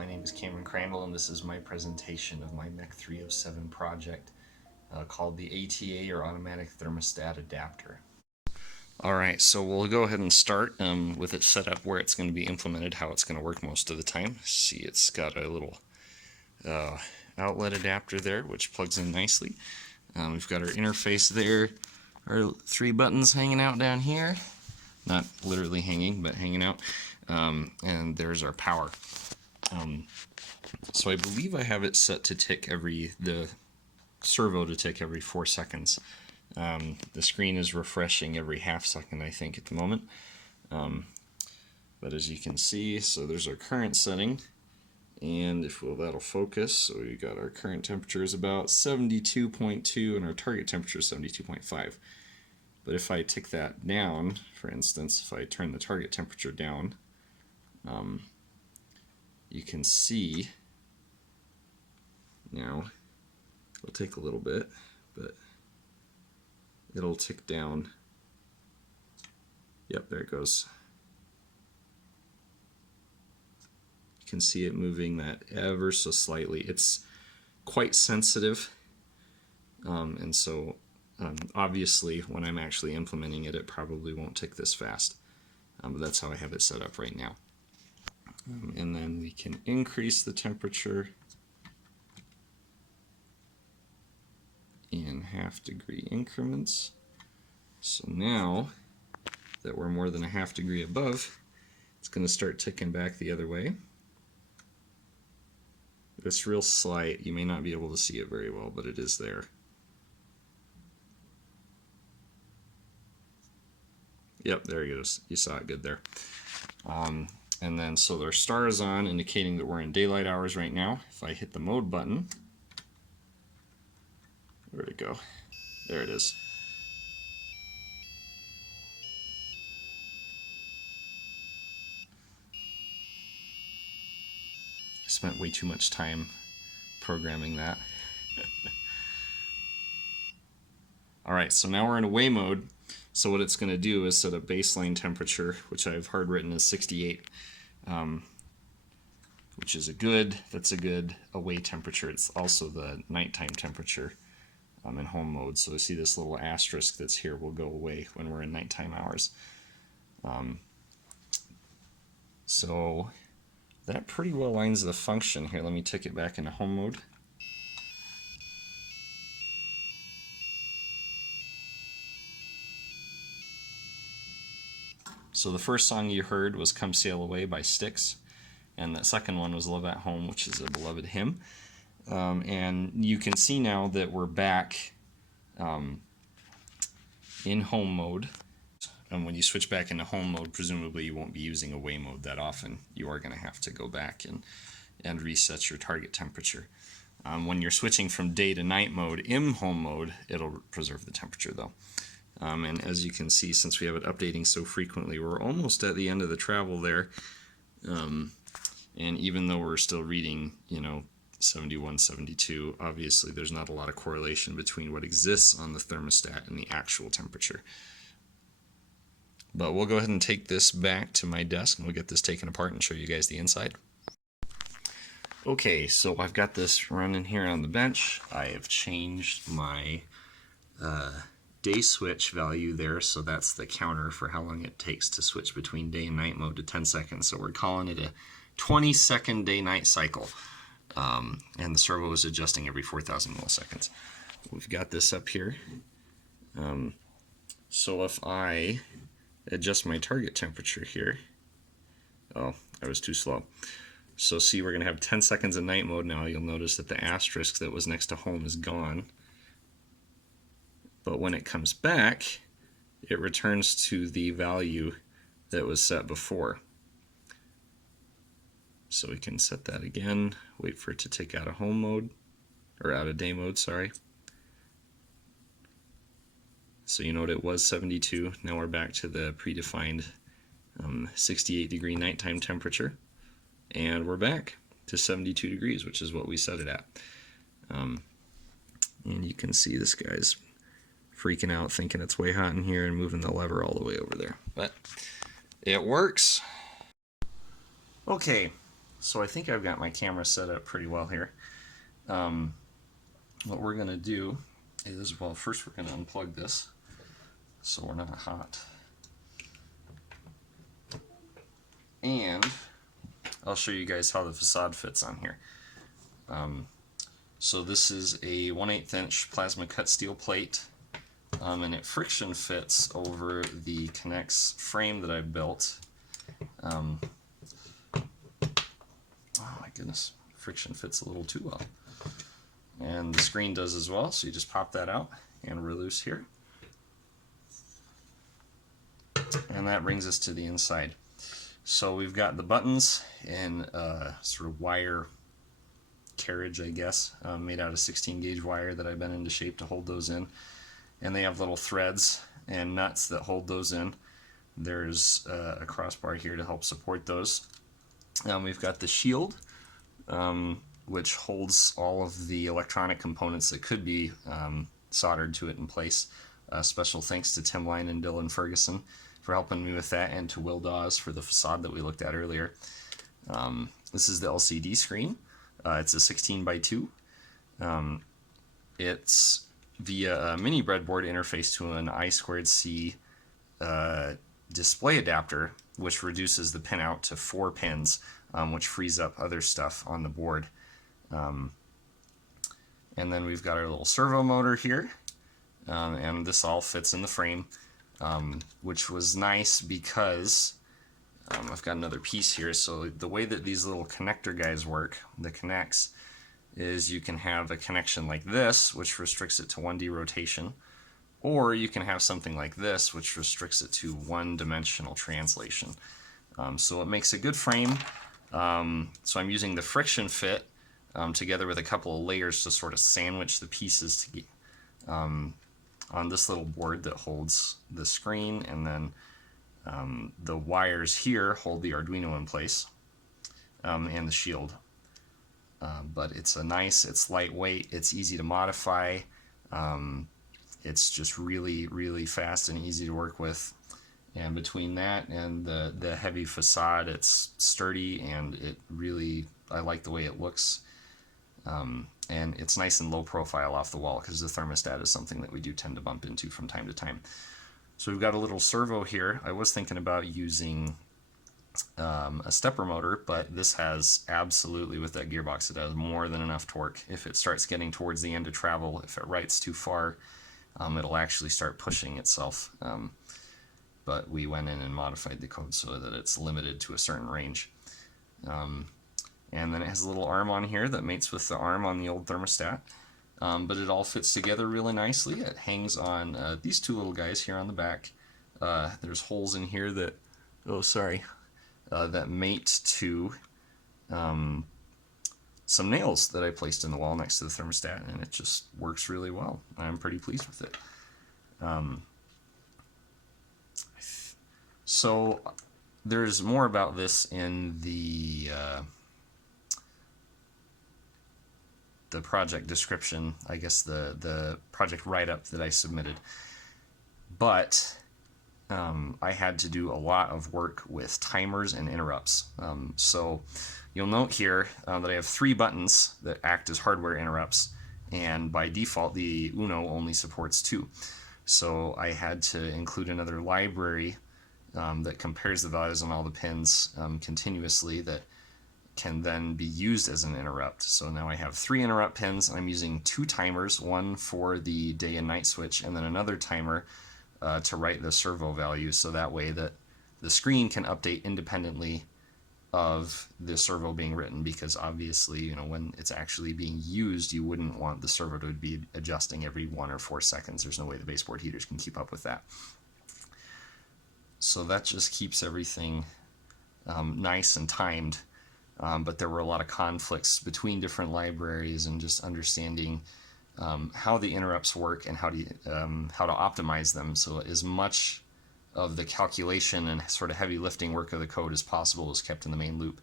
My name is Crandall, and this is my presentation of my MEC 307 project called the ATA, or Automatic Thermostat Adapter. Alright, so we'll go ahead and start with it set up where it's going to be implemented, how it's going to work most of the time. See, it's got a little outlet adapter there, which plugs in nicely. We've got our interface there, our 3 buttons hanging out down here. Not literally hanging, but hanging out. And there's our power. So I believe I have it set to tick the servo to tick every 4 seconds. The screen is refreshing every half second, I think, at the moment. But as you can see, so there's our current setting. And that'll focus, so we got our current temperature is about 72.2 and our target temperature is 72.5. But if I tick that down, for instance, if I turn the target temperature down, you can see now it'll take a little bit, but it'll tick down. Yep, there it goes. You can see it moving that ever so slightly. It's quite sensitive, and so obviously when I'm actually implementing it, it probably won't tick this fast, but that's how I have it set up right now. And then we can increase the temperature in half-degree increments. So now that we're more than a half-degree above, it's going to start ticking back the other way. It's real slight. You may not be able to see it very well, but it is there. Yep, there it goes. You saw it good there. And then so our star is on, indicating that we're in daylight hours right now. If I hit the mode button, where'd it go? There it is. I spent way too much time programming that. Alright, so now we're in away mode. So what it's going to do is set a baseline temperature, which I've hard written as 68, which is that's a good away temperature. It's also the nighttime temperature in home mode. So you see this little asterisk that's here will go away when we're in nighttime hours. So that pretty well lines the function. Here, let me tick it back into home mode. So the first song you heard was Come Sail Away by Styx, and the second one was Love at Home, which is a beloved hymn. And you can see now that we're back in home mode. And when you switch back into home mode, presumably you won't be using away mode that often. You are going to have to go back and reset your target temperature. When you're switching from day to night mode in home mode, it'll preserve the temperature though. And as you can see, since we have it updating so frequently, we're almost at the end of the travel there. And even though we're still reading, 71, 72, obviously there's not a lot of correlation between what exists on the thermostat and the actual temperature. But we'll go ahead and take this back to my desk and we'll get this taken apart and show you guys the inside. Okay, so I've got this running here on the bench. I have changed my day switch value there, so that's the counter for how long it takes to switch between day and night mode to 10 seconds. So we're calling it a 20-second day-night cycle. And the servo is adjusting every 4,000 milliseconds. We've got this up here. So if I adjust my target temperature here, oh, I was too slow. So see, we're going to have 10 seconds in night mode now. You'll notice that the asterisk that was next to home is gone. But when it comes back, it returns to the value that was set before. So we can set that again, wait for it to tick out of home mode, or out of day mode, sorry. So you know what, it was 72, now we're back to the predefined 68-degree nighttime temperature, and we're back to 72 degrees, which is what we set it at. And you can see this guy's freaking out, thinking it's way hot in here and moving the lever all the way over there. But it works. Okay, So I think I've got my camera set up pretty well here. What we're going to do is, well, first we're going to unplug this so we're not hot. And I'll show you guys how the facade fits on here. So this is a 1/8 inch plasma cut steel plate, and it friction fits over the Connex frame that I built. Oh my goodness, friction fits a little too well. And the screen does as well, so you just pop that out and release here. And that brings us to the inside. So we've got the buttons in sort of wire carriage, I guess, made out of 16 gauge wire that I bent into shape to hold those in. And they have little threads and nuts that hold those in. There's a crossbar here to help support those. We've got the shield, which holds all of the electronic components that could be soldered to it in place. Special thanks to Lyne and Dylan Ferguson for helping me with that, and to Will Dawes for the facade that we looked at earlier. This is the LCD screen. It's a 16 by 2. It's via a mini breadboard interface to an I2C display adapter, which reduces the pinout to 4 pins, which frees up other stuff on the board. And then we've got our little servo motor here, and this all fits in the frame, which was nice because I've got another piece here. So the way that these little connector guys work, the Connex, is you can have a connection like this, which restricts it to 1D rotation, or you can have something like this, which restricts it to one-dimensional translation. So it makes a good frame. So I'm using the friction fit together with a couple of layers to sort of sandwich the pieces on this little board that holds the screen, and then the wires here hold the Arduino in place, and the shield. But it's it's lightweight, it's easy to modify, it's just really, really fast and easy to work with. And between that and the heavy facade, it's sturdy, and I like the way it looks. And it's nice and low profile off the wall, because the thermostat is something that we do tend to bump into from time to time. So we've got a little servo here. I was thinking about using a stepper motor, but this has absolutely, with that gearbox, it has more than enough torque. If it starts getting towards the end of travel, if it writes too far, it'll actually start pushing itself. But we went in and modified the code so that it's limited to a certain range. And then it has a little arm on here that mates with the arm on the old thermostat. But it all fits together really nicely. It hangs on these two little guys here on the back. There's holes in here that, that mate to some nails that I placed in the wall next to the thermostat, and it just works really well. I'm pretty pleased with it. So there's more about this in the project description, I guess the project write-up that I submitted. But I had to do a lot of work with timers and interrupts. So you'll note here that I have 3 buttons that act as hardware interrupts, and by default the Uno only supports 2. So I had to include another library that compares the values on all the pins continuously, that can then be used as an interrupt. So now I have 3 interrupt pins. I'm using 2 timers, one for the day and night switch, and then another timer to write the servo value, so that way that the screen can update independently of the servo being written, because obviously, when it's actually being used, you wouldn't want the servo to be adjusting every 1 or 4 seconds. There's no way the baseboard heaters can keep up with that. So that just keeps everything nice and timed. But there were a lot of conflicts between different libraries, and just understanding how the interrupts work and how to optimize them. So as much of the calculation and sort of heavy lifting work of the code as possible is kept in the main loop.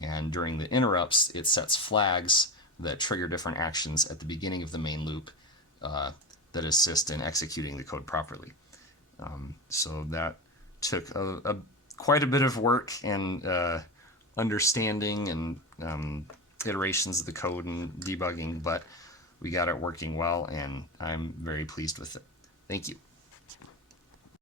And during the interrupts, it sets flags that trigger different actions at the beginning of the main loop that assist in executing the code properly. So that took quite a bit of work and understanding and iterations of the code and debugging, but we got it working well, and I'm very pleased with it. Thank you.